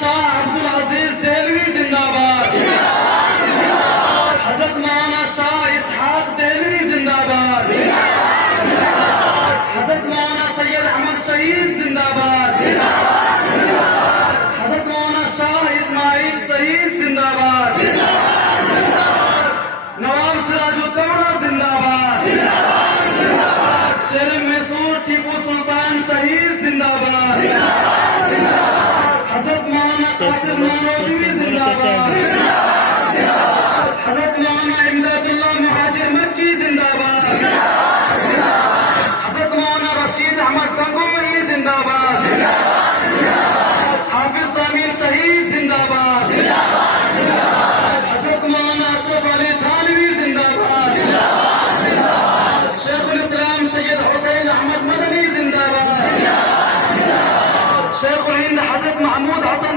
शाह अब्दुल अजीज देलवी जिंदाबाद, हजरत मौलाना शाह इसहाक देलवी जिंदाबाद, हजरत मौलाना सैयद अहमद शहीद जिंदाबाद, हजरत मौलाना शाह इस्माइल शहीद जिंदाबाद, नवाब सिराजुद्दौला जिंदाबाद, शेर मैसूर टीपू सुल्तान शहीद जिंदाबाद, हजरत मौलाना कासिम नानोतवी जिंदाबाद, हजरत मौलाना इमदादुल्लाह मुहाजिर मक्की जिंदाबाद, हजरत मौलाना रशीद अहमद गंगोही जिंदाबाद, हाफिज तामीर शहीद जिंदाबाद, हजरत मौलाना अशरफ अली थानवी जिंदाबाद, शेखुल इस्लाम सैयद हुसैन अहमद मदनी जिंदाबाद, शेखुल हिंद हजरत महमूद हसन